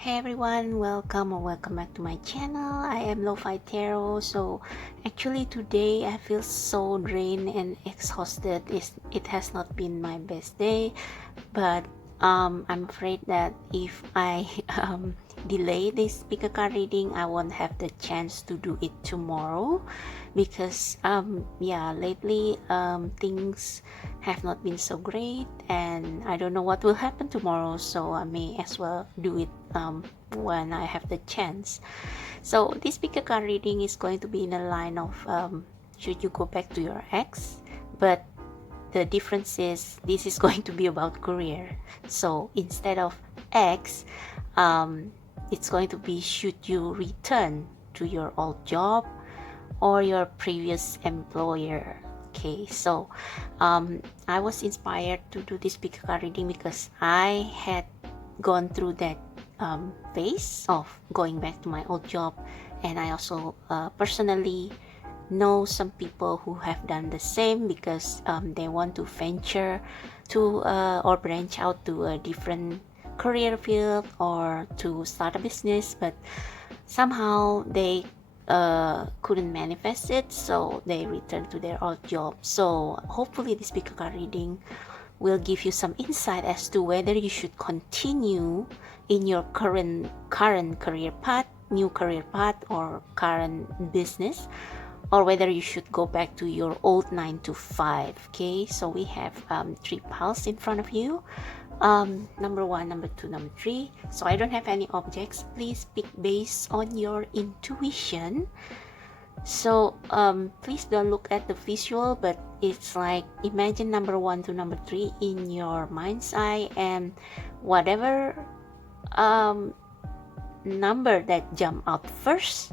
Hey everyone, welcome back to my channel. I am Lo-Fi Tarot. So actually today I feel so drained and exhausted. It has not been my best day, but I'm afraid that if I delay this pick a card reading, I won't have the chance to do it tomorrow because lately things have not been so great and I don't know what will happen tomorrow, so I may as well do it when I have the chance. So this pick a card reading is going to be in a line of should you go back to your ex, but the difference is this is going to be about career. So instead of ex, it's going to be should you return to your old job or your previous employer. Okay, so I was inspired to do this pick a card reading because I had gone through that phase of going back to my old job, and I also personally know some people who have done the same because they want to venture to or branch out to a different career field or to start a business, but somehow they couldn't manifest it, so they returned to their old job. So hopefully this pick a card reading will give you some insight as to whether you should continue in your current career path, new career path, or current business, or whether you should go back to your old 9 to 5. Okay, so we have 3 piles in front of you, number 1, number 2, number 3. So I don't have any objects. Please pick based on your intuition. So please don't look at the visual, but it's like imagine number 1 to number 3 in your mind's eye, and whatever number that jump out first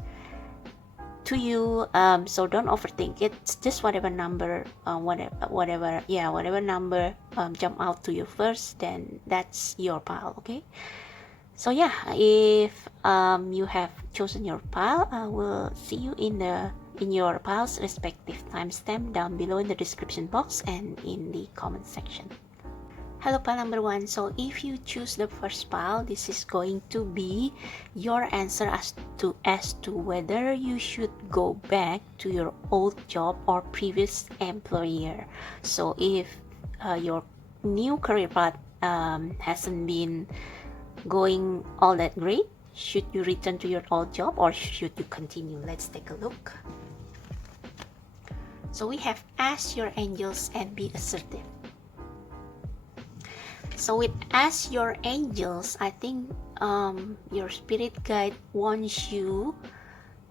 to you, so don't overthink it. It's just whatever number whatever number jump out to you first, then that's your pile. Okay, so yeah, if you have chosen your pile, I will see you in your pile's respective timestamp down below in the description box and in the comment section. Hello pile number 1. So if you choose the first pile, this is going to be your answer as to whether you should go back to your old job or previous employer. So if your new career path hasn't been going all that great, should you return to your old job or should you continue? Let's take a look. So we have ask your angels and be assertive. So with ask your angels, I think your spirit guide wants you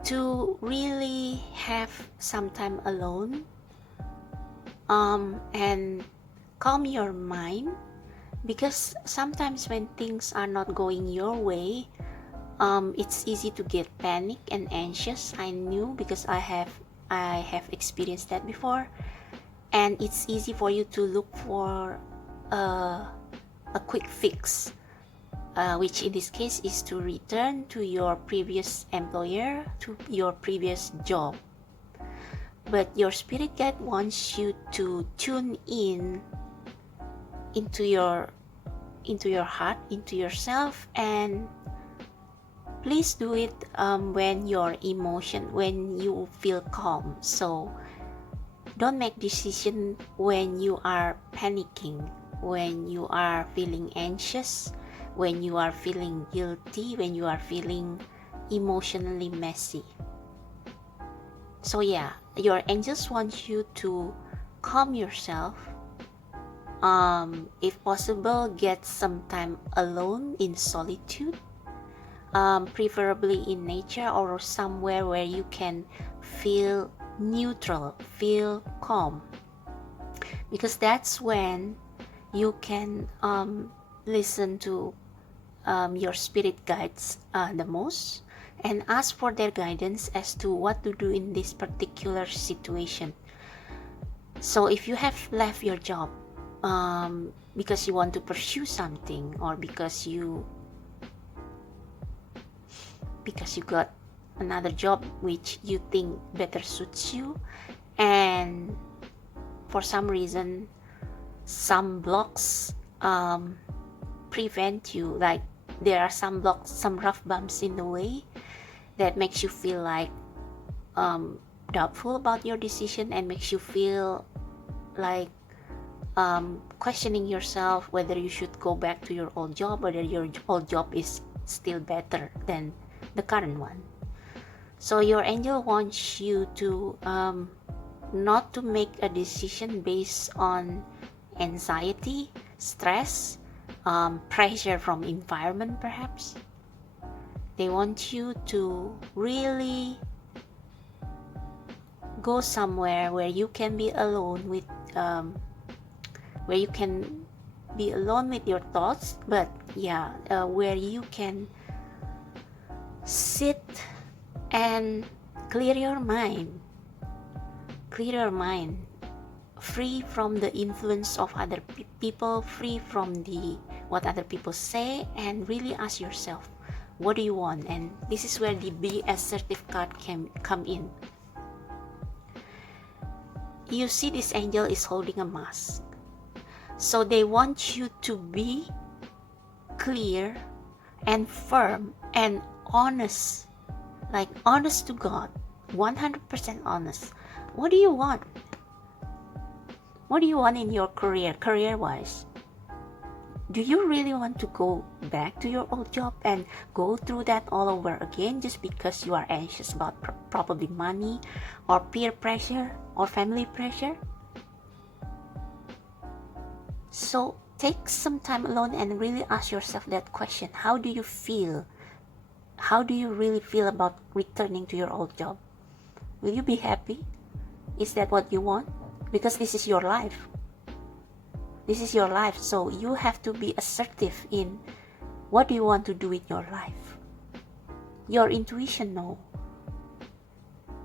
to really have some time alone and calm your mind, because sometimes when things are not going your way, it's easy to get panic and anxious. I knew because I have experienced that before, and it's easy for you to look for a quick fix, which in this case is to return to your previous employer, to your previous job. But your spirit guide wants you to tune in into your heart, into yourself, and please do it when you feel calm. So don't make decision when you are panicking, when you are feeling anxious, when you are feeling guilty, when you are feeling emotionally messy. So yeah, your angels want you to calm yourself. If possible, get some time alone in solitude, preferably in nature or somewhere where you can feel neutral, feel calm, because that's when you can listen to your spirit guides the most and ask for their guidance as to what to do in this particular situation. So if you have left your job because you want to pursue something, or because you got another job which you think better suits you, and for some reason some blocks prevent you, like there are some blocks, some rough bumps in the way that makes you feel like doubtful about your decision and makes you feel like questioning yourself whether you should go back to your old job, whether your old job is still better than the current one. So your angel wants you to not to make a decision based on anxiety, stress, pressure from environment perhaps. They want you to really go somewhere where you can be alone with your thoughts, but where you can sit and clear your mind, free from the influence of other people, free from what other people say, and really ask yourself, what do you want? And this is where the Be Assertive card can come in. You see, this angel is holding a mask, so they want you to be clear and firm and honest, like honest to God, 100% honest. What do you want? What do you want in your career-wise? Do you really want to go back to your old job and go through that all over again just because you are anxious about probably money or peer pressure or family pressure? So take some time alone and really ask yourself that question. How do you feel? How do you really feel about returning to your old job? Will you be happy? Is that what you want? Because this is your life. This is your life, so you have to be assertive in what do you want to do with your life. Your intuition knows.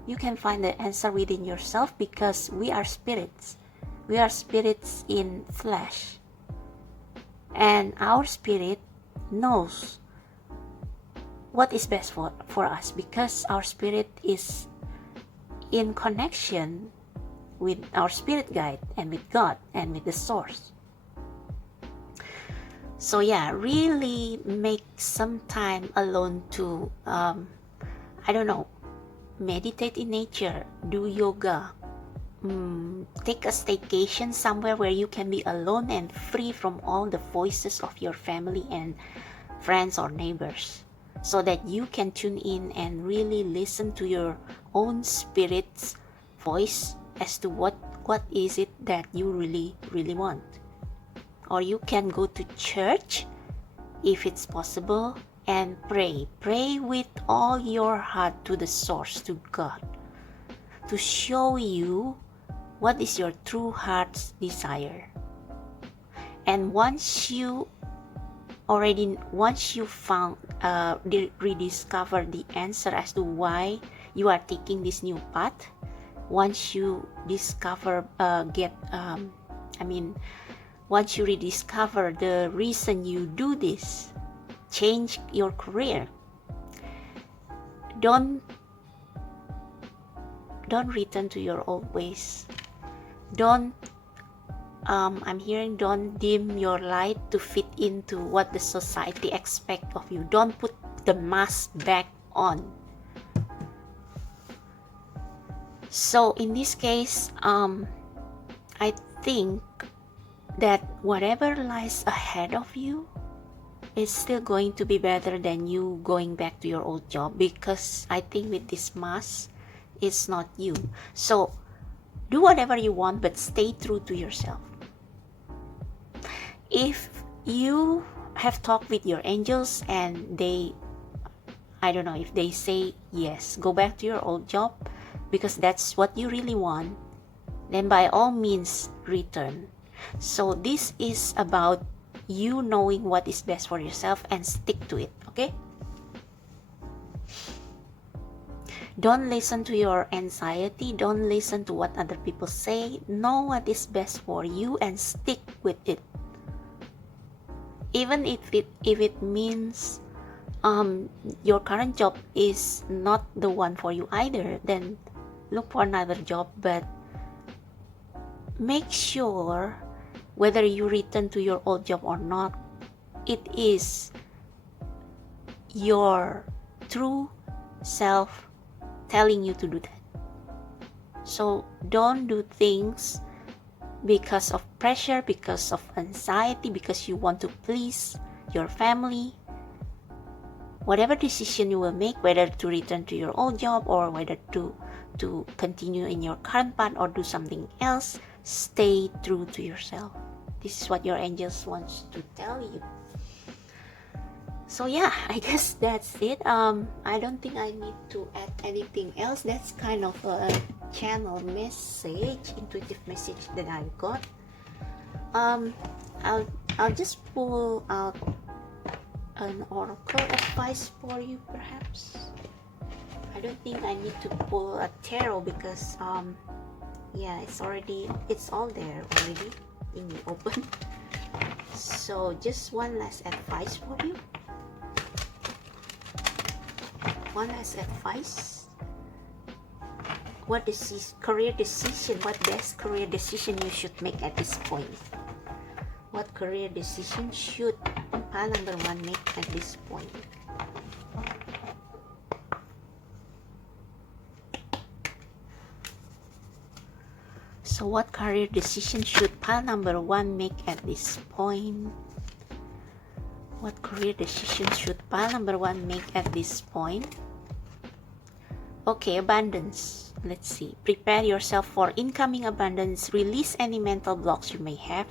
You can find the answer within yourself because we are spirits. We are spirits in flesh. And our spirit knows what is best for us because our spirit is in connection with our spirit guide and with God and with the source. So really make some time alone to meditate in nature, do yoga, take a staycation somewhere where you can be alone and free from all the voices of your family and friends or neighbors, so that you can tune in and really listen to your own spirit's voice as to what is it that you really want. Or you can go to church if it's possible and pray with all your heart to the source, to God, to show you what is your true heart's desire. And once you found rediscover the answer as to why you are taking this new path, once you discover once you rediscover the reason you do this, change your career, don't return to your old ways. Don't don't dim your light to fit into what the society expects of you. Don't put the mask back on. So in this case, I think that whatever lies ahead of you is still going to be better than you going back to your old job, because I think with this mask, it's not you. So do whatever you want, but stay true to yourself. If you have talked with your angels and if they say yes, go back to your old job because that's what you really want, then by all means return. So this is about you knowing what is best for yourself and stick to it, okay? Don't listen to your anxiety. Don't listen to what other people say. Know what is best for you and stick with it. Even if it means your current job is not the one for you either, then look for another job. But make sure whether you return to your old job or not, it is your true self telling you to do that. So don't do things because of pressure, because of anxiety, because you want to please your family. Whatever decision you will make, whether to return to your old job or whether to continue in your current path or do something else, stay true to yourself. This is what your angels wants to tell you. So yeah, I guess that's it. I don't think I need to add anything else. That's kind of a channel message, intuitive message that I got. I'll just pull out an oracle advice for you, perhaps. I don't think I need to pull a tarot because yeah, it's all there already in the open. So just one last advice for you. One last advice. What career decision? What best career decision you should make at this point? What career decision should pile number 1 make at this point? So what career decision should pile number 1 make at this point? What career decision should pile number 1 make at this point? Okay, abundance. Let's see. Prepare yourself for incoming abundance. Release any mental blocks you may have.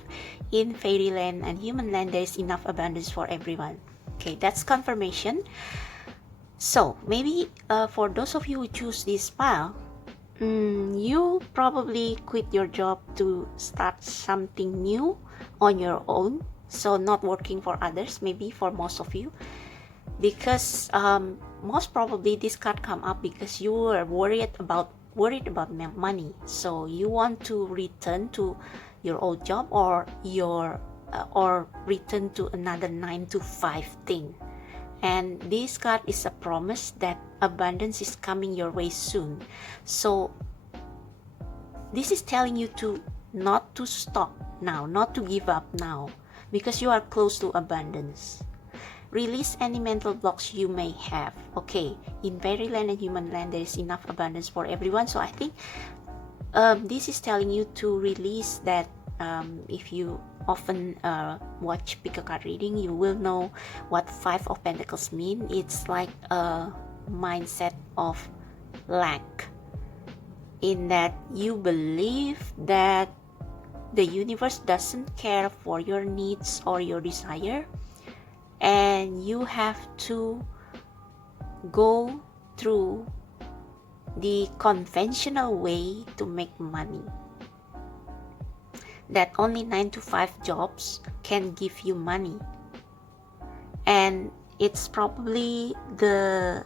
In fairyland and human land, there is enough abundance for everyone. Okay, that's confirmation. So maybe for those of you who choose this pile, you probably quit your job to start something new on your own. So not working for others, maybe for most of you, because most probably this card come up because you are worried about money. So you want to return to your old job or return to another 9 to 5 thing. And this card is a promise that abundance is coming your way soon. So this is telling you to not to stop now, not to give up now, because you are close to abundance. Release any mental blocks you may have. Okay, in fairyland and human land, there is enough abundance for everyone. So I think this is telling you to release that. If you often watch pick a card reading, you will know what 5 of Pentacles mean. It's like a mindset of lack, in that you believe that the universe doesn't care for your needs or your desire, and you have to go through the conventional way to make money. That only 9 to 5 jobs can give you money. And it's probably the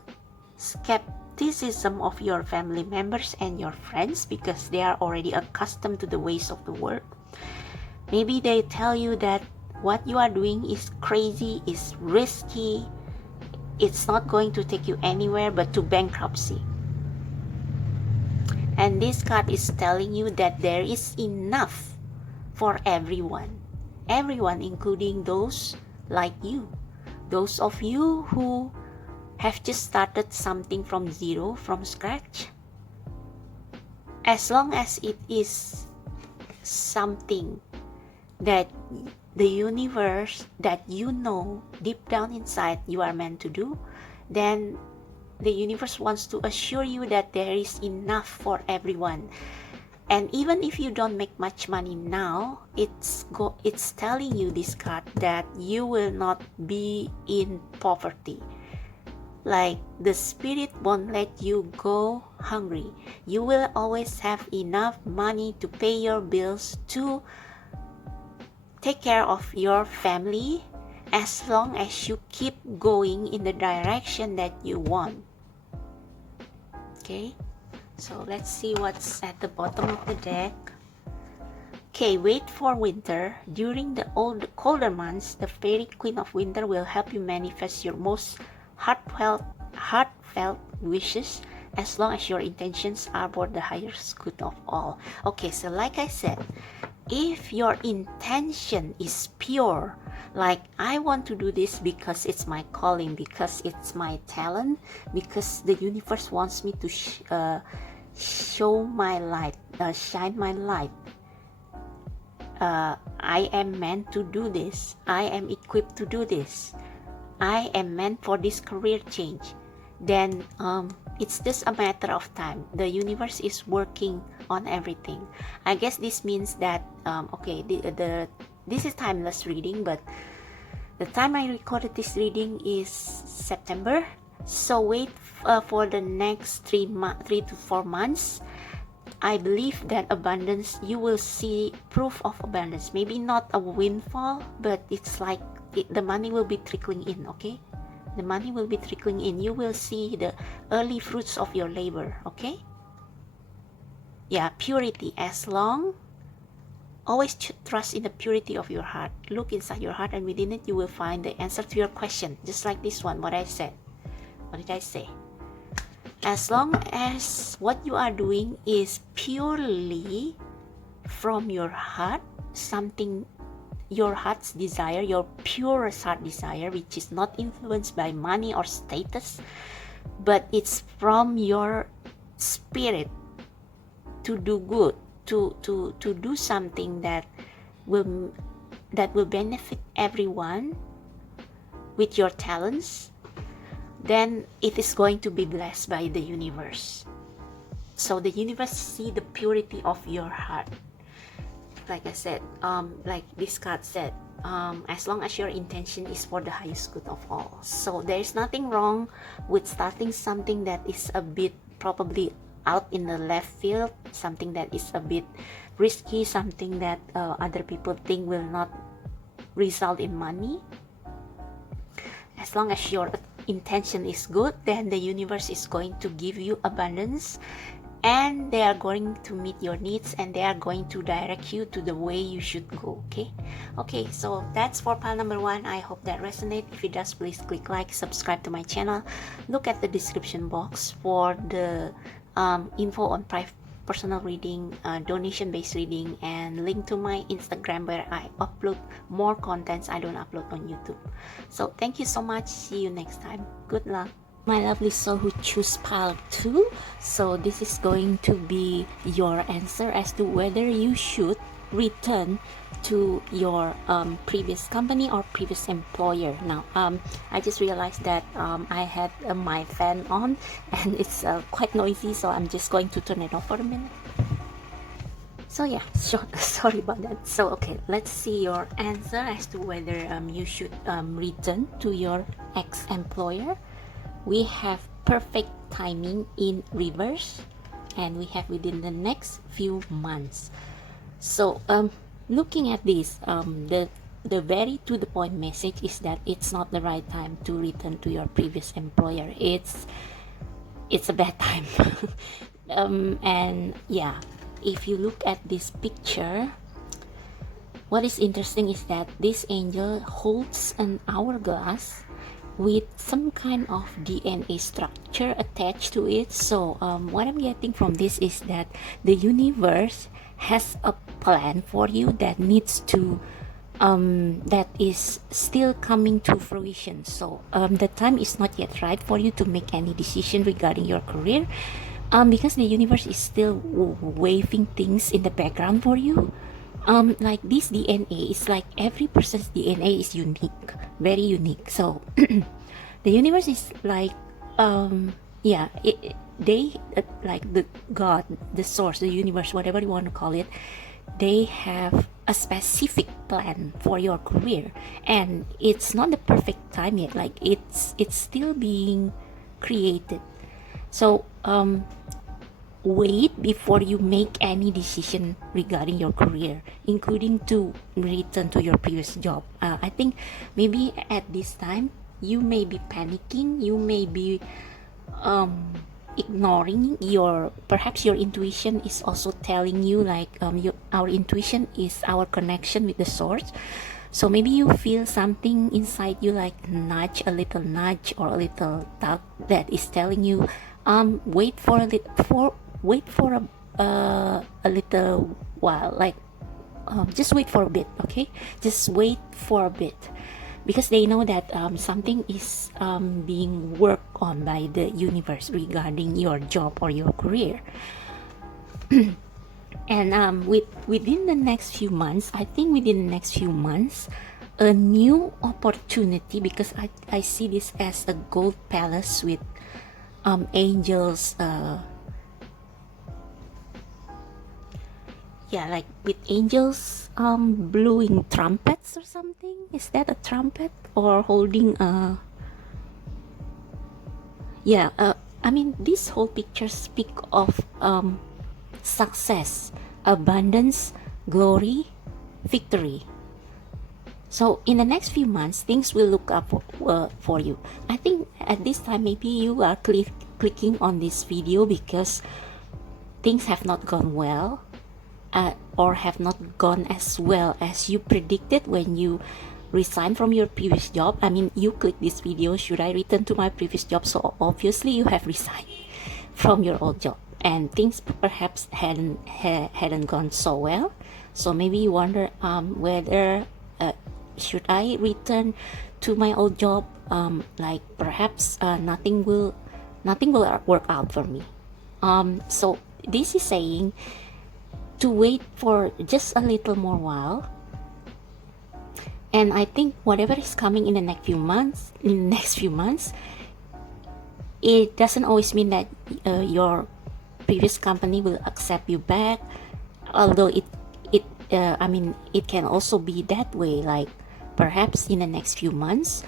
skepticism of your family members and your friends, because they are already accustomed to the ways of the world. Maybe they tell you that what you are doing is crazy, is risky, it's not going to take you anywhere but to bankruptcy. And this card is telling you that there is enough for everyone, including those like you, those of you who have just started something from zero, from scratch. As long as it is something that the universe, that you know deep down inside you are meant to do, then the universe wants to assure you that there is enough for everyone. And even if you don't make much money now, it's telling you, this card, that you will not be in poverty. Like the spirit won't let you go hungry. You will always have enough money to pay your bills, to take care of your family, as long as you keep going in the direction that you want. Okay? So let's see what's at the bottom of the deck. Okay, wait for winter. During the colder months, the fairy queen of winter will help you manifest your most heartfelt wishes, as long as your intentions are for the highest good of all. Okay, so like I said, if your intention is pure, Like, I want to do this because it's my calling, because it's my talent, because the universe wants me to show my light, shine my light. I am meant to do this. I am equipped to do this. I am meant for this career change. Then it's just a matter of time. The universe is working on everything. I guess this means that okay, this is timeless reading, but the time I recorded this reading is September. So wait for the next 3 to 4 months. I believe that abundance, you will see proof of abundance. Maybe not a windfall, but it's like the money will be trickling in, okay? The money will be trickling in. You will see the early fruits of your labor, okay? Yeah, purity. As long, always trust in the purity of your heart. Look inside your heart, and within it you will find the answer to your question. Just like this one, what I said. What did I say? As long as what you are doing is purely from your heart, something, your heart's desire, your purest heart desire, which is not influenced by money or status, but it's from your spirit to do good, to do something that will benefit everyone with your talents, then it is going to be blessed by the universe. So the universe see the purity of your heart. Like I said, like this card said, as long as your intention is for the highest good of all. So there is nothing wrong with starting something that is a bit probably out in the left field, something that is a bit risky, something that other people think will not result in money. As long as your intention is good, then the universe is going to give you abundance, and they are going to meet your needs, and they are going to direct you to the way you should go. Okay, so that's for pile number 1. I hope that resonates. If it does, please click like, subscribe to my channel, look at the description box for the info on personal reading, donation based reading, and link to my Instagram where I upload more contents I don't upload on YouTube. So thank you so much. See you next time. Good luck, my lovely soul who choose pile 2. So this is going to be your answer as to whether you should return to your previous company or previous employer. Now I just realized that I had my fan on and it's quite noisy, so I'm just going to turn it off for a minute. So yeah, sorry about that. So okay, let's see your answer as to whether you should return to your ex-employer. We have perfect timing in reverse, and we have within the next few months. So looking at this, the very to the point message is that it's not the right time to return to your previous employer. It's a bad time. And yeah, if you look at this picture, what is interesting is that this angel holds an hourglass with some kind of DNA structure attached to it. So what I'm getting from this is that the universe has a plan for you that needs to that is still coming to fruition. So the time is not yet right for you to make any decision regarding your career, because the universe is still waving things in the background for you. Like this DNA is like every person's DNA is unique, very unique. So the universe is like they like the God, the source, the universe, whatever you want to call it, they have a specific plan for your career, and it's not the perfect time yet. Like it's still being created. So wait before you make any decision regarding your career, including to return to your previous job. I think maybe at this time you may be panicking, you may be ignoring perhaps your intuition is also telling you, like our intuition is our connection with the source. So maybe you feel something inside you, like a little nudge or a little tug that is telling you wait for a little while, like just wait for a bit. Okay, just wait for a bit. because they know that something is being worked on by the universe regarding your job or your career. And within the next few months, I think within the next few months, a new opportunity, because I see this as a gold palace with angels, yeah, like with angels blowing trumpets or something. Is that a trumpet? Or holding a, yeah, I mean, this whole picture speak of success, abundance, glory, victory. So in the next few months, things will look up for you. I think at this time, maybe you are clicking on this video because things have not gone well, or have not gone as well as you predicted when you resigned from your previous job. I mean, you click this video, should I return to my previous job? So obviously you have resigned from your old job, and things perhaps hadn't gone so well. So maybe you wonder whether should I return to my old job? Like perhaps nothing will work out for me. So this is saying to wait for just a little more while. And I think whatever is coming in the next few months, it doesn't always mean that your previous company will accept you back. Although I mean, it can also be that way. Like perhaps in the next few months,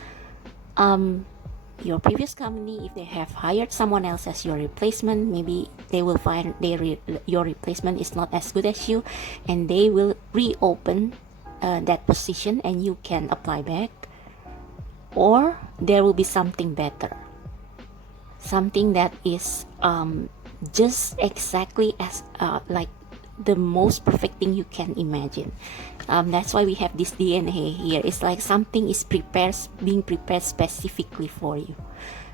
your previous company, if they have hired someone else as your replacement, maybe they will find your replacement is not as good as you, and they will reopen that position and you can apply back. Or there will be something better, something that is just exactly as like the most perfect thing you can imagine. That's why we have this DNA here. It's like something is being prepared specifically for you.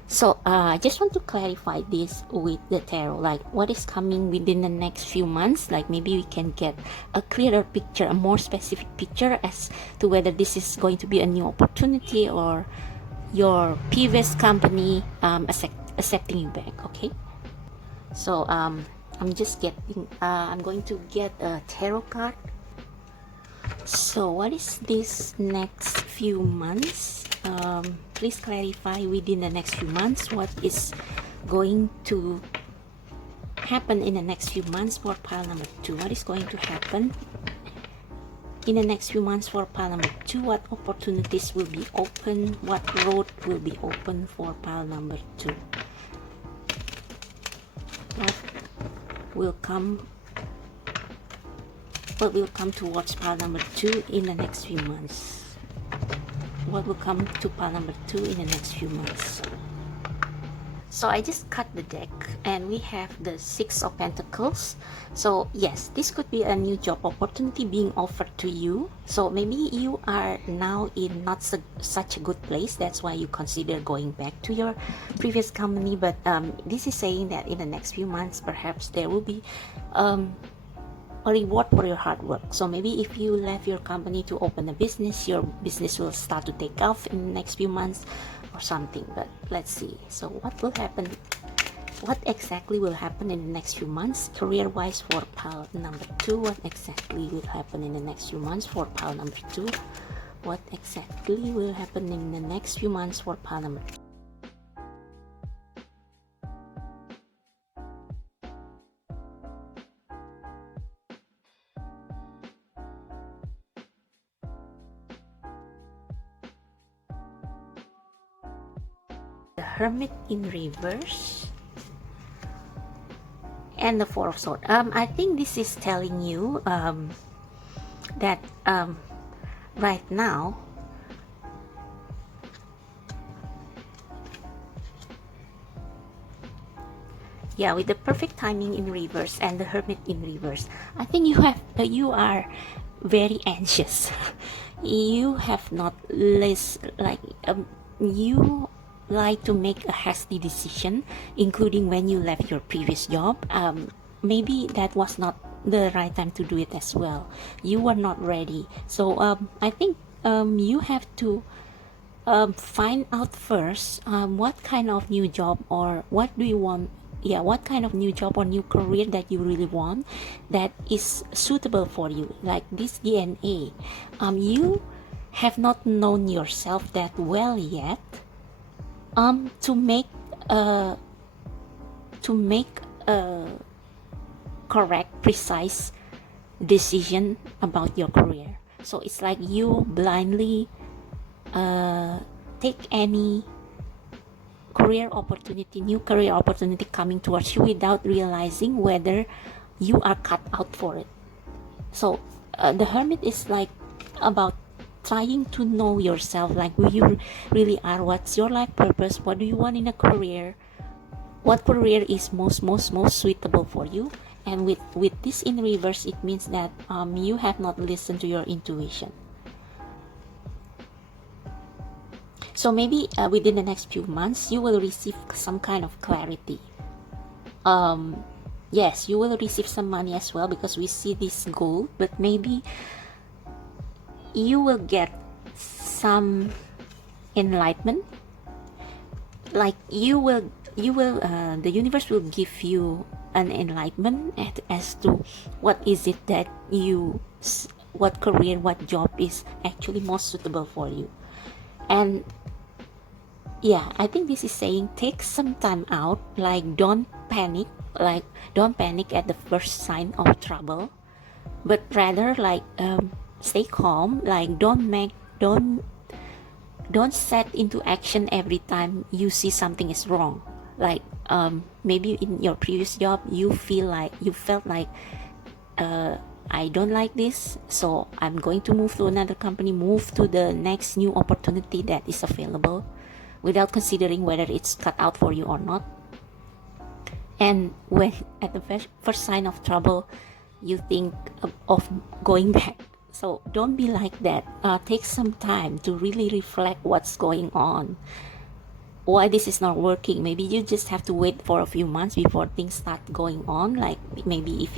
So I just want to clarify this with the tarot, like what is coming within the next few months. Like maybe we can get a clearer picture, a more specific picture as to whether this is going to be a new opportunity or your previous company accepting you back. Okay, so I'm going to get a tarot card. So what is this next few months? Please clarify within the next few months what is going to happen in the next few months for pile number 2. What is going to happen in the next few months for pile number 2? What opportunities will be open? What road will be open for pile number 2? What will come towards pile number 2 in the next few months? What will come to pile number 2 in the next few months? So I just cut the deck and we have the 6 of Pentacles. So yes, this could be a new job opportunity being offered to you. So maybe you are now in not such a good place. That's why you consider going back to your previous company. But this is saying that in the next few months, perhaps there will be a reward for your hard work. So maybe if you left your company to open a business, your business will start to take off in the next few months or something. But let's see. So what will happen? What exactly will happen in the next few months career wise for pile number 2? What exactly will happen in the next few months for pile number 2? What exactly will happen in the next few months for pile number 2? The Hermit in reverse and the Four of Swords. I think this is telling you that right now with the perfect timing in reverse and the Hermit in reverse, I think you are very anxious. You have not less you like to make a hasty decision, including when you left your previous job. Maybe that was not the right time to do it as well. You were not ready. So I think you have to find out first what kind of new job or what do you want. Yeah, what kind of new job or new career that you really want that is suitable for you, like this DNA. You have not known yourself that well yet, to make a correct, precise decision about your career. So it's like you blindly take any new career opportunity coming towards you without realizing whether you are cut out for it. So the hermit is like about trying to know yourself, like who you really are, what's your life purpose, what do you want in a career, what career is most suitable for you. And with this in reverse, it means that you have not listened to your intuition. So maybe within the next few months you will receive some kind of clarity. Yes, you will receive some money as well, because we see this goal, but maybe you will get some enlightenment, like the universe will give you an enlightenment as to what is it that what career, what job is actually most suitable for you. And yeah, I think this is saying take some time out, like don't panic at the first sign of trouble, but rather like stay calm, like don't set into action every time you see something is wrong. Like maybe in your previous job you felt like I don't like this, so I'm going to move to another company, move to the next new opportunity that is available, without considering whether it's cut out for you or not. And when at the first sign of trouble you think of going back, so don't be like that. Take some time to really reflect what's going on, why this is not working. Maybe you just have to wait for a few months before things start going on. Like maybe if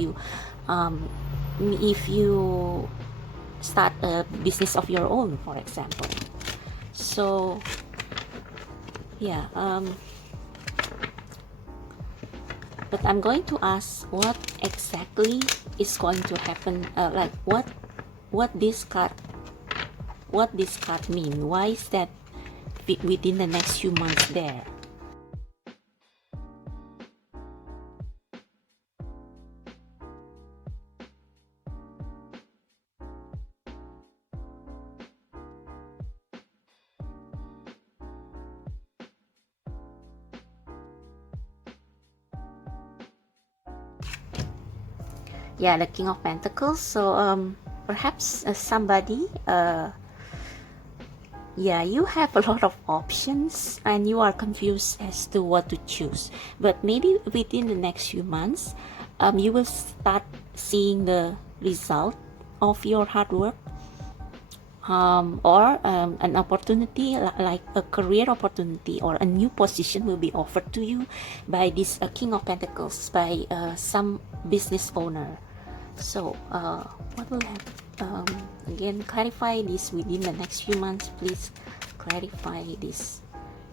you start a business of your own, for example. So yeah, but I'm going to ask what exactly is going to happen, like what this card mean. Why is that within the next few months there? Yeah, the King of Pentacles. So perhaps somebody yeah, you have a lot of options and you are confused as to what to choose, but maybe within the next few months you will start seeing the result of your hard work, or an opportunity, like a career opportunity or a new position will be offered to you by this King of Pentacles, by some business owner. So what will happen? Again, clarify this within the next few months, please. Clarify this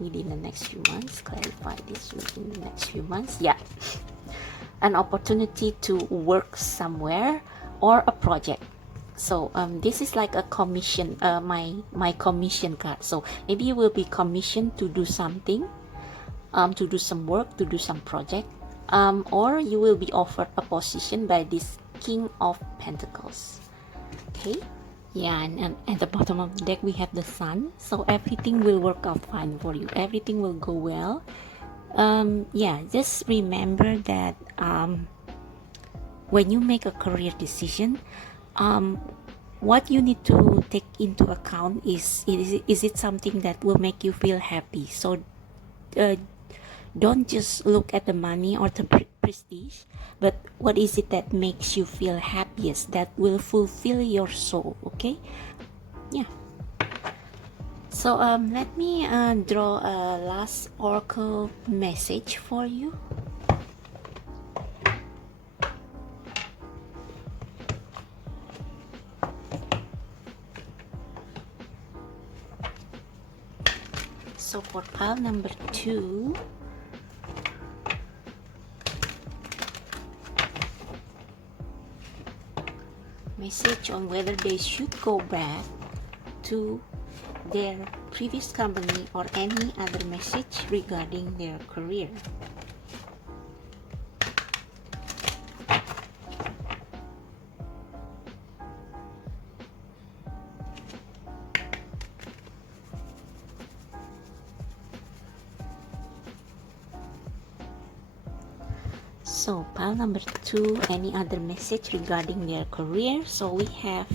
within the next few months. Clarify this within the next few months. Yeah, an opportunity to work somewhere or a project. So this is like a commission, my commission card. So maybe you will be commissioned to do something, to do some work, to do some project, or you will be offered a position by this King of Pentacles. Okay, yeah, and at the bottom of the deck we have the Sun. So everything will work out fine for you, everything will go well. Yeah, just remember that when you make a career decision, what you need to take into account is it something that will make you feel happy. So don't just look at the money or the prestige, but what is it that makes you feel happiest, that will fulfill your soul. Okay, yeah. So let me draw a last oracle message for you. So for pile number 2, message on whether they should go back to their previous company or any other message regarding their career. So pile number 2, any other message regarding their career. So we have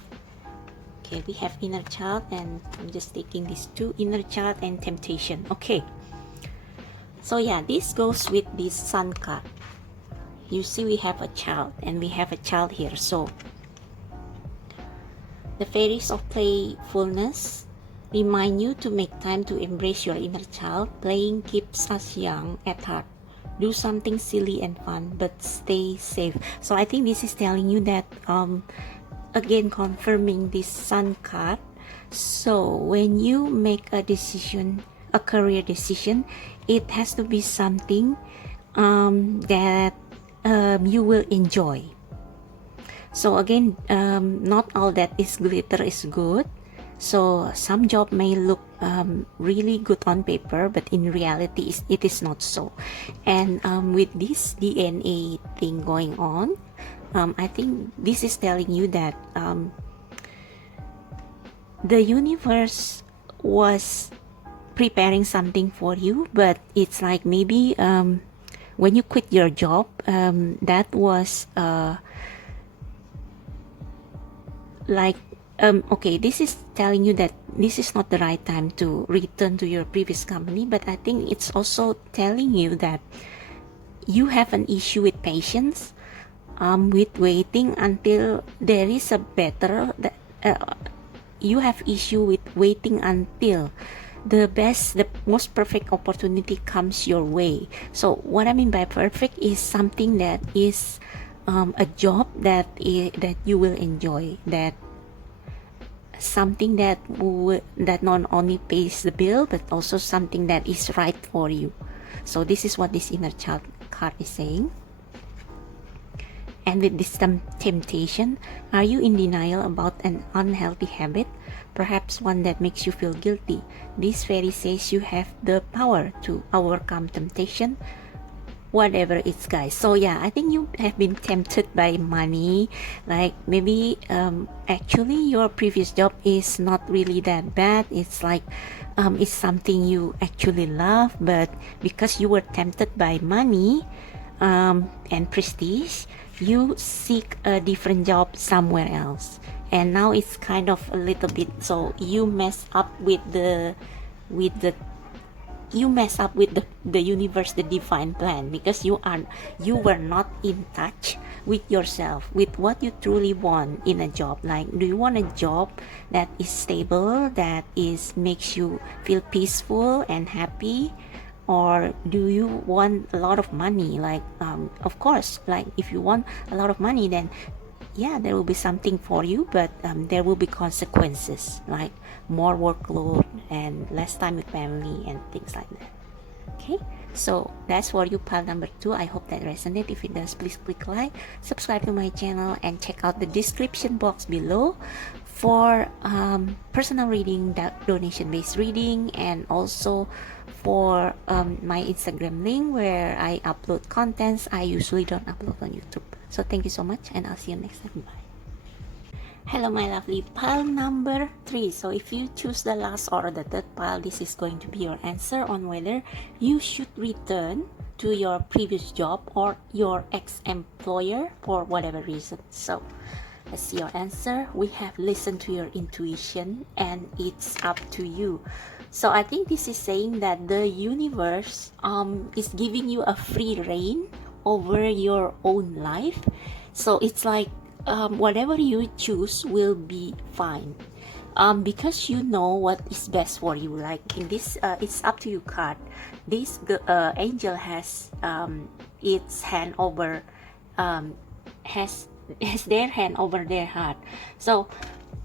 inner child, and I'm just taking these 2, inner child and temptation. Okay, so yeah, this goes with this sun card. You see we have a child, and we have a child here. So the fairies of playfulness remind you to make time to embrace your inner child. Playing keeps us young at heart. Do something silly and fun, but stay safe. So I think this is telling you that, again, confirming this sun card. So when you make a decision, a career decision, it has to be something that you will enjoy. So again, not all that is glitter is good. So some job may look really good on paper, but in reality it is not so. And with this DNA thing going on, I think this is telling you that the universe was preparing something for you, but it's like maybe when you quit your job, that was okay, this is telling you that this is not the right time to return to your previous company, but I think it's also telling you that you have an issue with patience, with waiting until there is a better, you have issue with waiting until the most perfect opportunity comes your way. So what I mean by perfect is something that is a job that you will enjoy, that something that not only pays the bill, but also something that is right for you. So this is what this inner child card is saying. And with this temptation, are you in denial about an unhealthy habit, perhaps one that makes you feel guilty? This fairy says you have the power to overcome temptation, whatever it's, guys. So yeah, I think you have been tempted by money, like maybe actually your previous job is not really that bad. It's like it's something you actually love, but because you were tempted by money and prestige, you seek a different job somewhere else, and now it's kind of a little bit, so you mess up with the universe, the divine plan, because you were not in touch with yourself, with what you truly want in a job. Like, do you want a job that is stable, that makes you feel peaceful and happy, or do you want a lot of money? Like of course, like if you want a lot of money, then yeah, there will be something for you, but there will be consequences, like more workload and less time with family and things like that. Okay, so that's for you, pile number 2. I hope that resonates. If it does, please click like, subscribe to my channel, and check out the description box below for personal reading, donation based reading, and also for my Instagram link where I upload contents I usually don't upload on YouTube. So thank you so much, and I'll see you next time. Bye. Hello my lovely, pile number 3. So if you choose the last or the third pile, this is going to be your answer on whether you should return to your previous job or your ex-employer for whatever reason. So let's see your answer. We have listened to your intuition, and it's up to you. So I think this is saying that the universe is giving you a free reign over your own life. So it's like whatever you choose will be fine, because you know what is best for you. Like in this it's up to you card, the angel has its hand over has their hand over their heart. So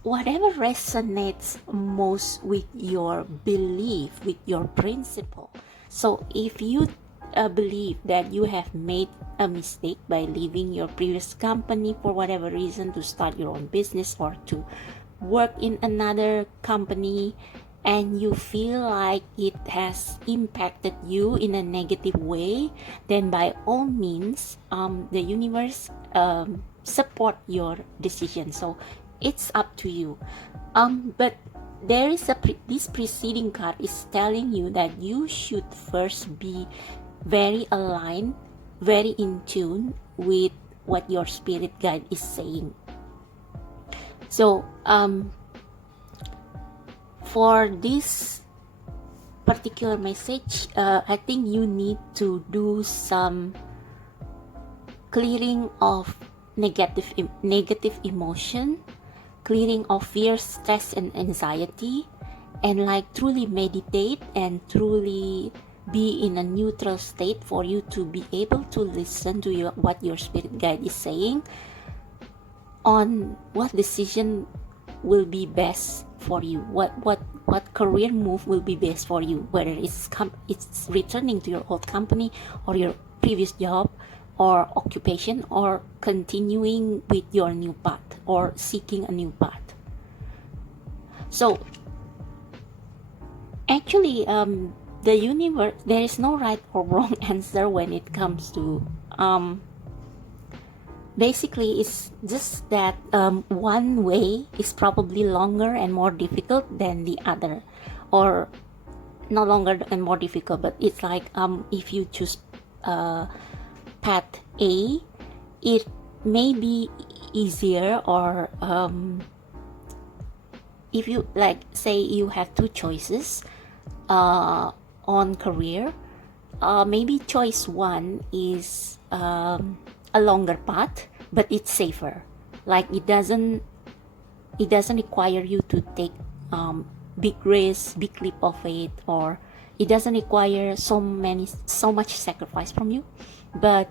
whatever resonates most with your belief, with your principle. So if you believe that you have made a mistake by leaving your previous company for whatever reason to start your own business or to work in another company, and you feel like it has impacted you in a negative way, then by all means the universe support your decision. So it's up to you. But there is this preceding card is telling you that you should first be very aligned, very in tune with what your spirit guide is saying. So for this particular message, I think you need to do some clearing of negative emotion, clearing of fear, stress, and anxiety, and like truly meditate and truly be in a neutral state for you to be able to listen to what your spirit guide is saying on what decision will be best for you, what career move will be best for you, whether it's returning to your old company or your previous job or occupation, or continuing with your new path or seeking a new path. So actually the universe, there is no right or wrong answer when it comes to basically it's just that one way is probably longer and more difficult than the other, or no longer and more difficult, but it's like if you choose path A, it may be easier, or if you like say you have two choices on career, maybe choice one is a longer path, but it's safer. Like it doesn't require you to take big risks, big leap of faith, or it doesn't require so much sacrifice from you. But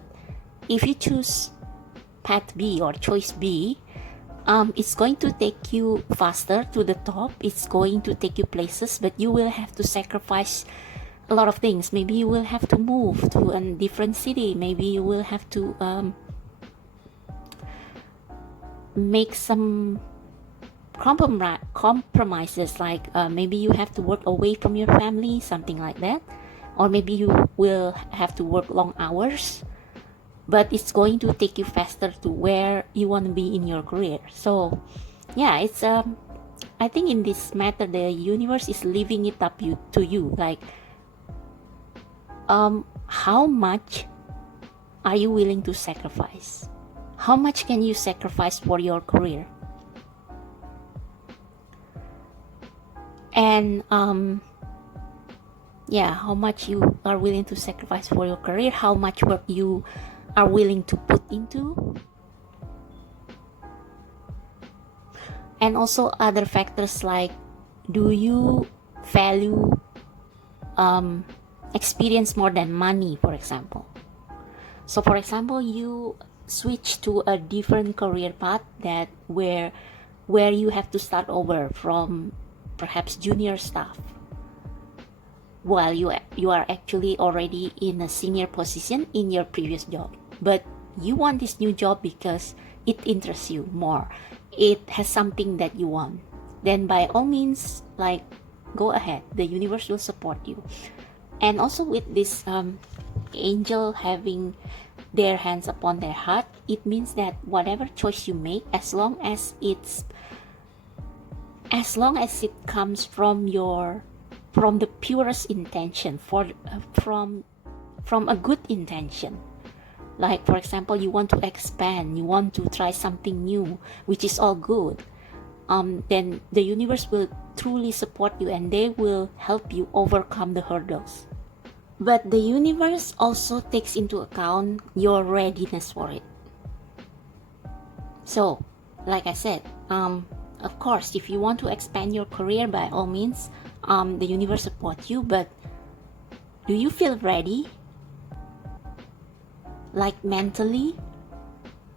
if you choose path B or choice B, it's going to take you faster to the top. It's going to take you places, but you will have to sacrifice a lot of things. Maybe you will have to move to a different city. Maybe you will have to make some compromises, like maybe you have to work away from your family, something like that, or maybe you will have to work long hours, but it's going to take you faster to where you want to be in your career. So yeah, it's I think in this matter the universe is leaving it up to you, like how much are you willing to sacrifice? How much can you sacrifice for your career? And yeah, how much you are willing to sacrifice for your career, how much work you are willing to put into, and also other factors like, do you value experience more than money, for example. So for example, you switch to a different career path that where you have to start over from perhaps junior staff, while you are actually already in a senior position in your previous job, but you want this new job because it interests you more, it has something that you want, then by all means, like, go ahead, the universe will support you. And also with this angel having their hands upon their heart, it means that whatever choice you make, as long as it comes from the purest intention, from a good intention, like for example, you want to expand, you want to try something new, which is all good, then the universe will truly support you and they will help you overcome the hurdles. But the universe also takes into account your readiness for it. So like I said, of course, if you want to expand your career, by all means, the universe supports you, but do you feel ready? Like mentally,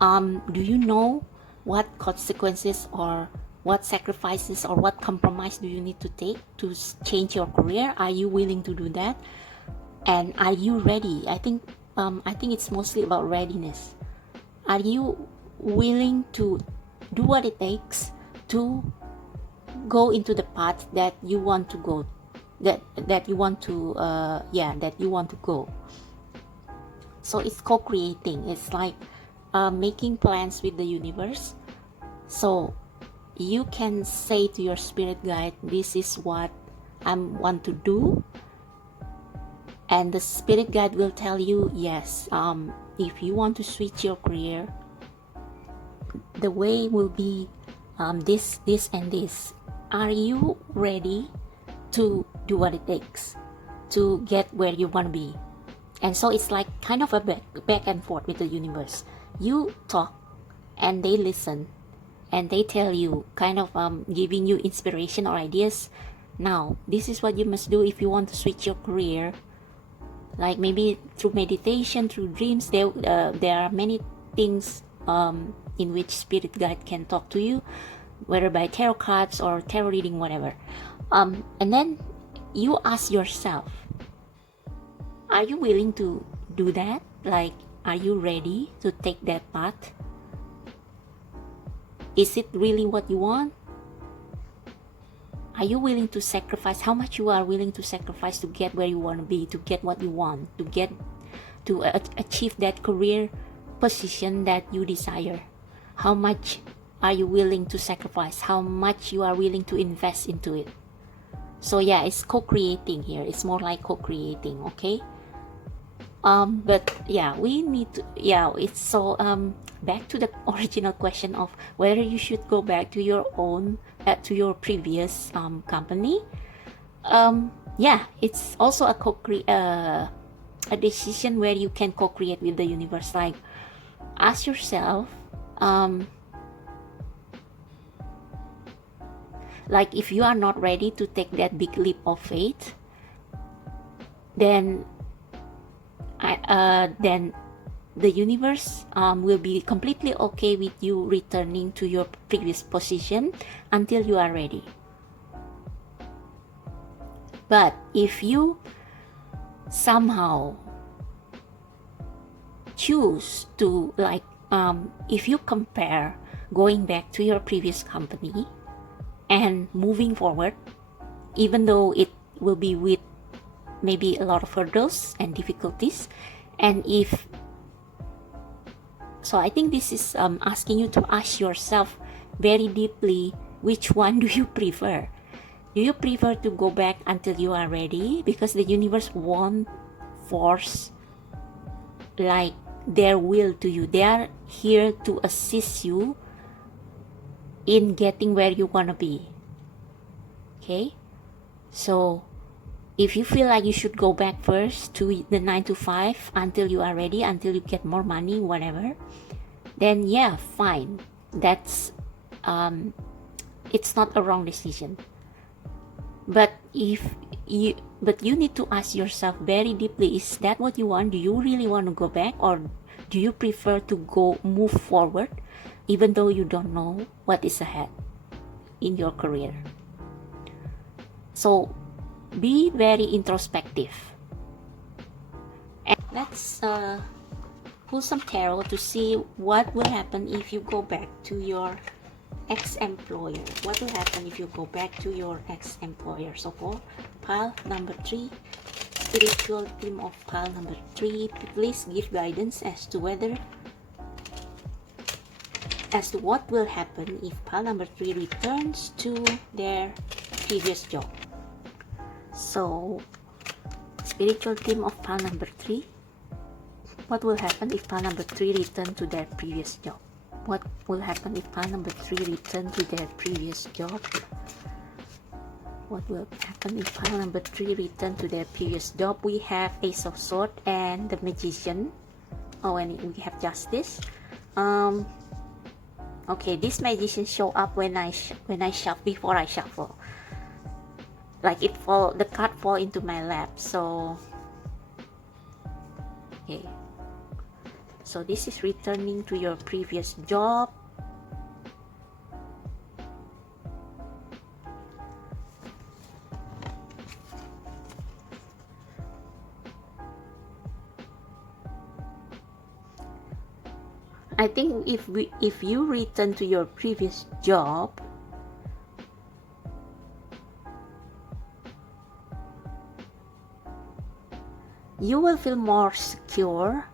do you know what consequences or what sacrifices or what compromise do you need to take to change your career? Are you willing to do that? And are you ready? I think it's mostly about readiness. Are you willing to do what it takes to go into the path that you want to go, that you want to go? So it's co-creating. It's like making plans with the universe. So you can say to your spirit guide, this is what I want to do, and the spirit guide will tell you, yes, if you want to switch your career, the way will be this and this. Are you ready to do what it takes to get where you want to be? And so it's like kind of a back and forth with the universe. You talk and they listen, and they tell you, kind of giving you inspiration or ideas. Now, this is what you must do if you want to switch your career. Like maybe through meditation, through dreams, there are many things in which spirit guide can talk to you, whether by tarot cards or tarot reading, whatever. And then you ask yourself, are you willing to do that? Like, are you ready to take that path? Is it really what you want? Are you willing to sacrifice? How much you are willing to sacrifice to get where you want to be, to get what you want, to achieve that career position that you desire? How much are you willing to sacrifice? How much you are willing to invest into it? So yeah, it's co-creating here. It's more like co-creating, okay? But yeah, we need to, it's so back to the original question of whether you should go back to your own to your previous company. Yeah, it's also a decision where you can co-create with the universe. Like, ask yourself, like, if you are not ready to take that big leap of faith, then the universe will be completely okay with you returning to your previous position until you are ready. But if you somehow choose to, like, if you compare going back to your previous company and moving forward, even though it will be with maybe a lot of hurdles and difficulties, and so I think this is asking you to ask yourself very deeply, which one do you prefer? Do you prefer to go back until you are ready? Because the universe won't force like their will to you. They are here to assist you in getting where you want to be. Okay? So if you feel like you should go back first to the 9 to 5 until you are ready, until you get more money, whatever, then yeah, fine. That's it's not a wrong decision. But you need to ask yourself very deeply, is that what you want? Do you really want to go back, or do you prefer to move forward even though you don't know what is ahead in your career? So be very introspective. And let's pull some tarot to see what will happen if you go back to your ex-employer. What will happen if you go back to your ex-employer? So for pile number 3, spiritual team of pile number 3, please give guidance as to what will happen if pile number 3 returns to their previous job. So spiritual team of pile number 3, what will happen if pile number 3 return to their previous job? What will happen if pile number 3 return to their previous job? What will happen if pile number 3 return to their previous job? We have Ace of Swords and the Magician. Oh, and we have Justice. Okay, this Magician show up when I shuffle, before I shuffle. Like the card fall into my lap. So okay. So this is returning to your previous job. I think if you return to your previous job, you will feel more secure,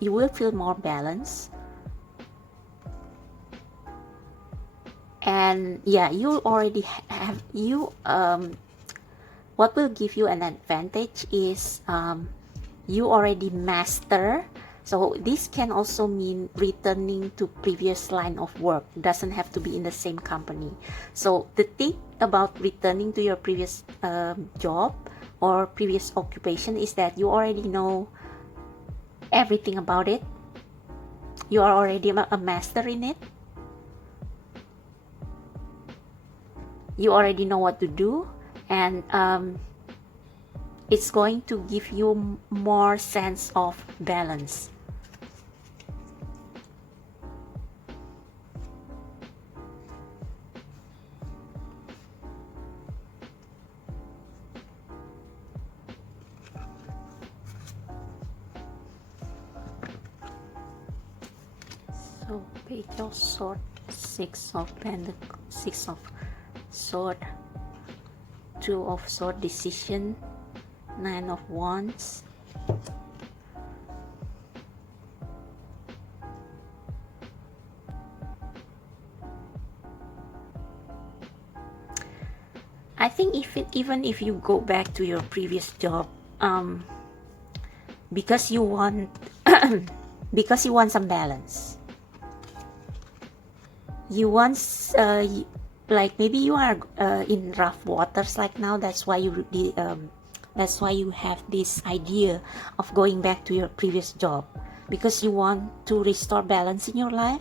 you will feel more balanced, and yeah, you already have what will give you an advantage is you already master. So this can also mean returning to previous line of work, doesn't have to be in the same company. So the thing about returning to your previous job or previous occupation is that you already know everything about it. You are already a master in it. You already know what to do, and it's going to give you more sense of balance. So Page of Swords, Six of Pentacles, Six of Swords, Two of Swords, Decision, Nine of Wands, I think even if you go back to your previous job, because you want because you want some balance, you want like maybe you are in rough waters like now. That's why you have this idea of going back to your previous job, because you want to restore balance in your life.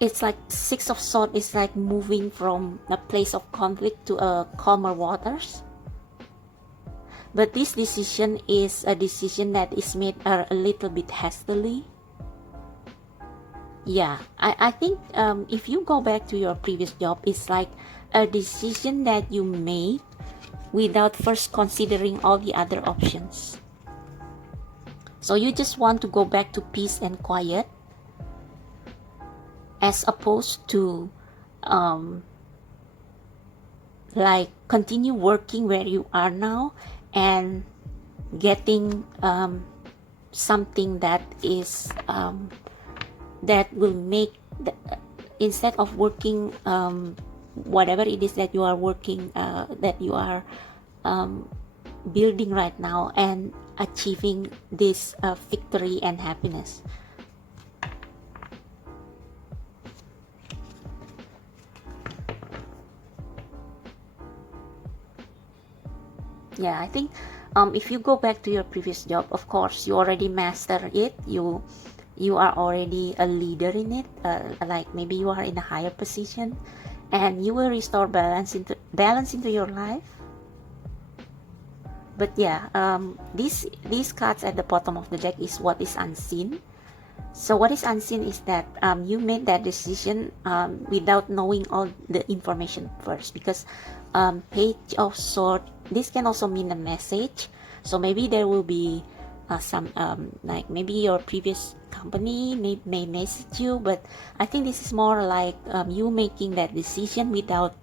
It's like Six of Swords is like moving from a place of conflict to a calmer waters. But this decision is a decision that is made a little bit hastily. Yeah, I think if you go back to your previous job, it's like a decision that you made without first considering all the other options. So you just want to go back to peace and quiet, as opposed to like continue working where you are now and getting something that is that will make instead of working whatever it is that you are working that you are building right now and achieving this victory and happiness. Yeah, I think if you go back to your previous job, of course you already master it, you are already a leader in it, like maybe you are in a higher position, and you will restore balance into your life. But yeah, these cards at the bottom of the deck is what is unseen. So what is unseen is that you made that decision without knowing all the information first, because Page of Swords, this can also mean a message. So maybe there will be some like maybe your previous company may message you, but I think this is more like you making that decision without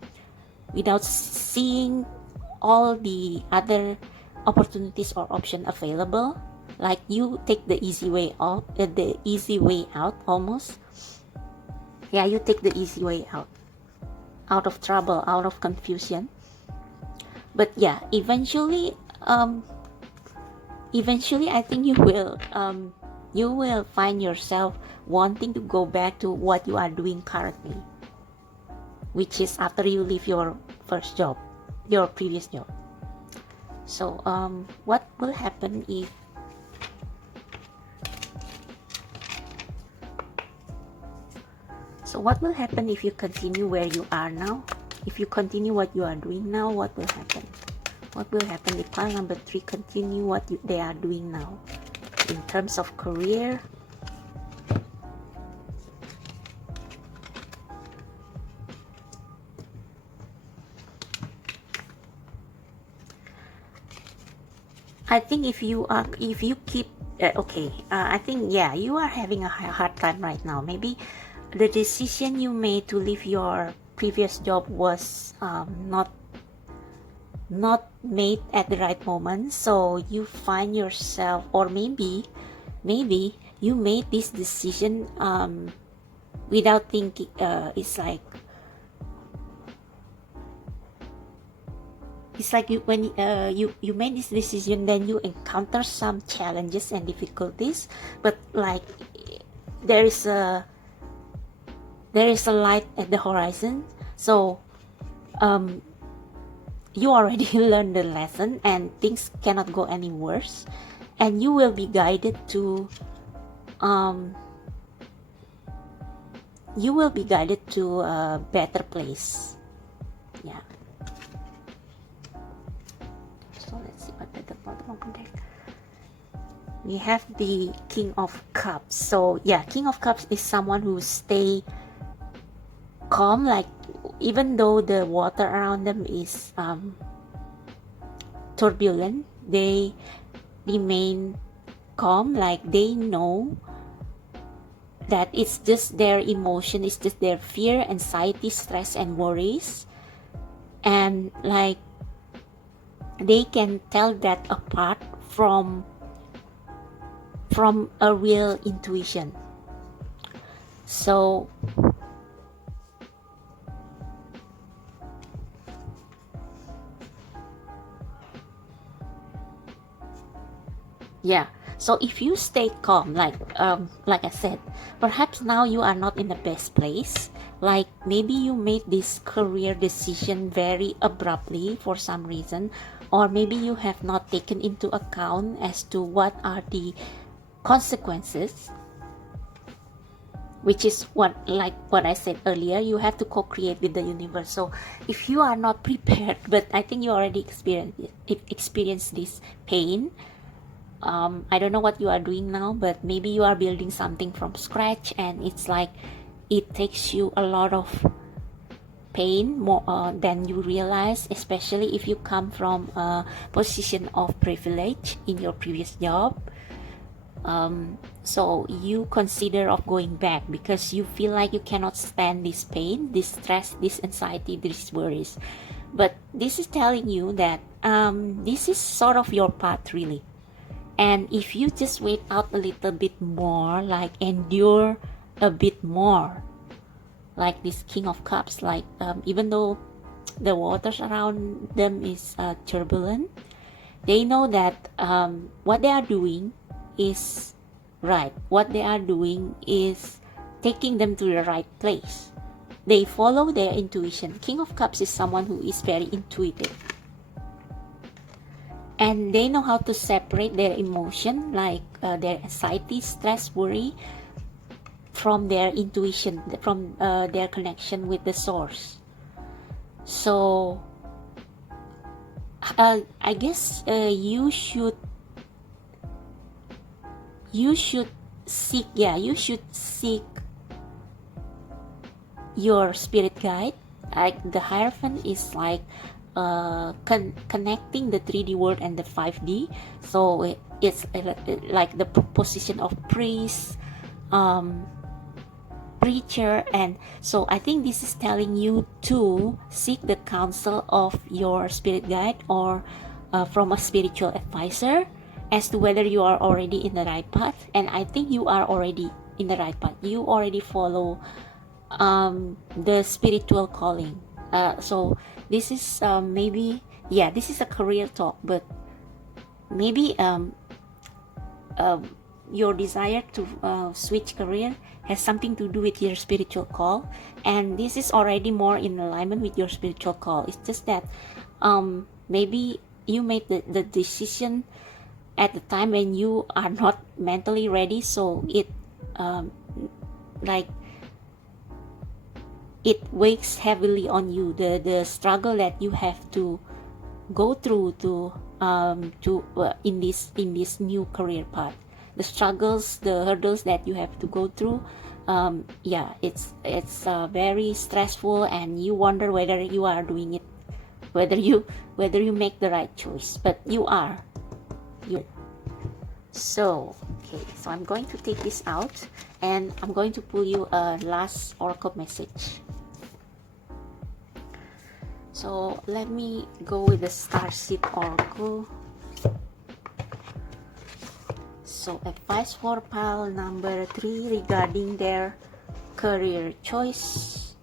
seeing all the other opportunities or option available. Like you take the easy way out, almost. Yeah, you take the easy way out of trouble, out of confusion. But yeah, eventually I think you will find yourself wanting to go back to what you are doing currently, which is after you leave your first job, your previous job. So what will happen if you continue where you are now? If you continue what you are doing now, what will happen? What will happen if pile number 3 continue what they are doing now in terms of career? I think if you keep okay, I think, yeah, you are having a hard time right now. Maybe the decision you made to leave your previous job was not made at the right moment, so you find yourself, or maybe you made this decision without thinking. It's like you, when you made this decision, then you encounter some challenges and difficulties, but like there is a light at the horizon. So you already learned the lesson, and things cannot go any worse, and you will be guided to a better place. Yeah. So let's see what at the bottom of the deck. We have the King of Cups. So yeah, King of Cups is someone who stay calm, like even though the water around them is turbulent, they remain calm, like they know that it's just their emotion, it's just their fear, anxiety, stress, and worries, and like they can tell that apart from a real intuition. So yeah, so if you stay calm, like I said, perhaps now you are not in the best place. Like maybe you made this career decision very abruptly for some reason, or maybe you have not taken into account as to what are the consequences, which is what I said earlier, you have to co-create with the universe. So if you are not prepared, but I think you already experienced this pain. I don't know what you are doing now, but maybe you are building something from scratch, and it's like it takes you a lot of pain, more than you realize, especially if you come from a position of privilege in your previous job. So you consider of going back because you feel like you cannot stand this pain, this stress, this anxiety, these worries. But this is telling you that this is sort of your path, really. And if you just wait out a little bit more, like endure a bit more, like this King of Cups, like even though the waters around them is turbulent, they know that what they are doing is right. What they are doing is taking them to the right place. They follow their intuition. King of Cups is someone who is very intuitive, and they know how to separate their emotion, like their anxiety, stress, worry, from their intuition, from their connection with the source. So I guess you should seek your spirit guide. Like the Hierophant is like connecting the 3D world and the 5D. So it's like the position of priest, preacher, and so I think this is telling you to seek the counsel of your spirit guide, or from a spiritual advisor, as to whether you are already in the right path. And I think you are already in the right path. You already follow the spiritual calling. So this is maybe, yeah, this is a career talk, but maybe your desire to switch career has something to do with your spiritual call, and this is already more in alignment with your spiritual call. It's just that maybe you made the decision at the time when you are not mentally ready, so it like it weighs heavily on you, the struggle that you have to go through to in this new career path, the struggles, the hurdles that you have to go through. Yeah, it's very stressful, and you wonder whether you are doing it, whether you make the right choice. But you are. So okay, so I'm going to take this out and I'm going to pull you a last oracle message. So let me go with the Starship Oracle. So advice for pile number 3 regarding their career choice.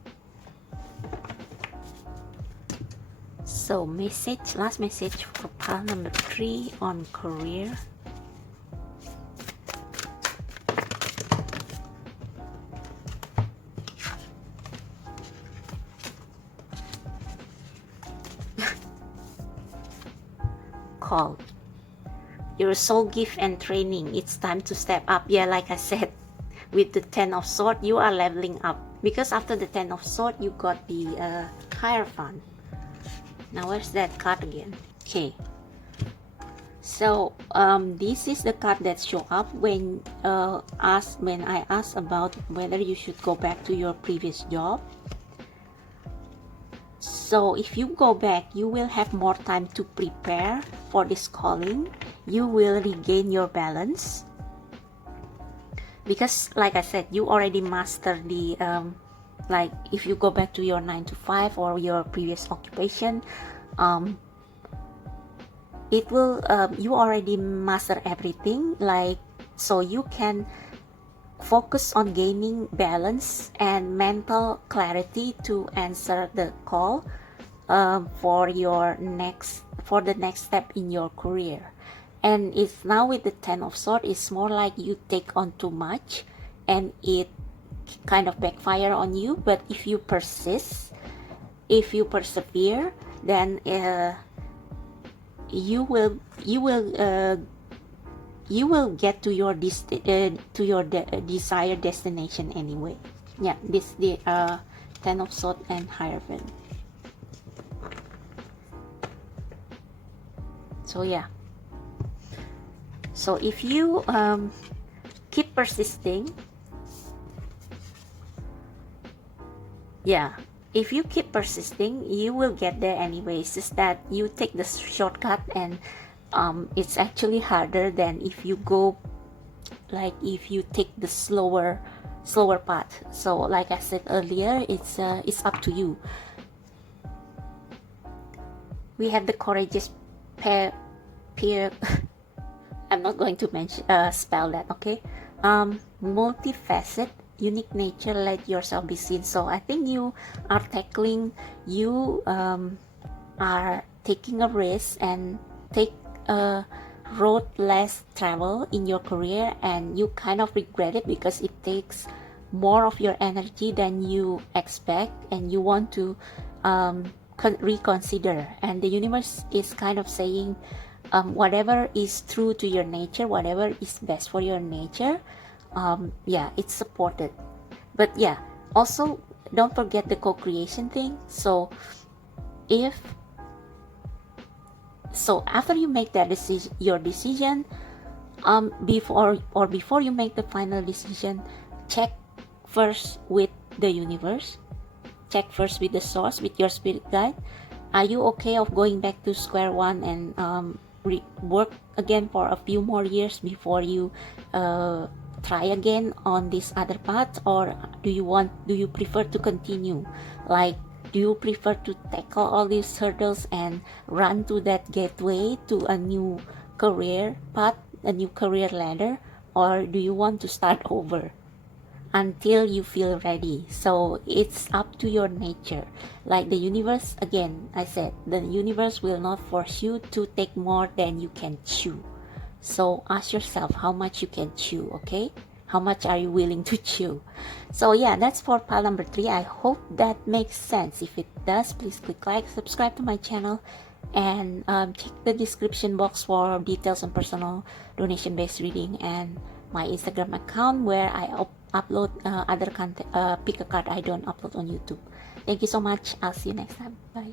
So last message for pile number 3 on career. Call. Your soul gift and training, it's time to step up. Yeah, like I said, with the 10 of Swords, you are leveling up. Because after the 10 of Swords, you got the Hierophant. Now, where's that card again? Okay. So, this is the card that show up when I asked about whether you should go back to your previous job. So if you go back, you will have more time to prepare for this calling. You will regain your balance. Because like I said, you already mastered the, like if you go back to your 9 to 5 or your previous occupation, it will, you already master everything. Like, so you can focus on gaining balance and mental clarity to answer the call for the next step in your career. And it's now with the 10 of Swords, it's more like you take on too much and it kind of backfire on you. But if you persist, if you persevere, then you will get to your desired destination anyway. Yeah, this the 10 of Swords and Hierophant. So yeah, so if you keep persisting, yeah, if you keep persisting, you will get there anyways. Just that you take the shortcut, and it's actually harder than if you go, like if you take the slower path. So like I said earlier, it's up to you. We have the courageous pair. I'm not going to mention spell that, okay? Multifaceted, unique nature, let yourself be seen. So I think you are are taking a risk and take a road less travel in your career, and you kind of regret it because it takes more of your energy than you expect, and you want to reconsider. And the universe is kind of saying, whatever is true to your nature, whatever is best for your nature, yeah, it's supported. But yeah, also don't forget the co-creation thing. So after you make that decision, your decision, before you make the final decision, check first with the universe, check first with the source, with your spirit guide. Are you okay of going back to square one and work again for a few more years before you try again on this other path? Or do you prefer to continue? Like, do you prefer to tackle all these hurdles and run to that gateway to a new career path, a new career ladder? Or do you want to start over until you feel ready? So it's up to your nature. Like the universe, again, I said, the universe will not force you to take more than you can chew. So ask yourself how much you can chew, okay? How much are you willing to chew? So yeah, that's for pile number 3. I hope that makes sense. If it does, please click like, subscribe to my channel, and check the description box for details on personal donation-based reading and my Instagram account, where I upload other content, pick a card I don't upload on YouTube. Thank you so much. I'll see you next time. Bye.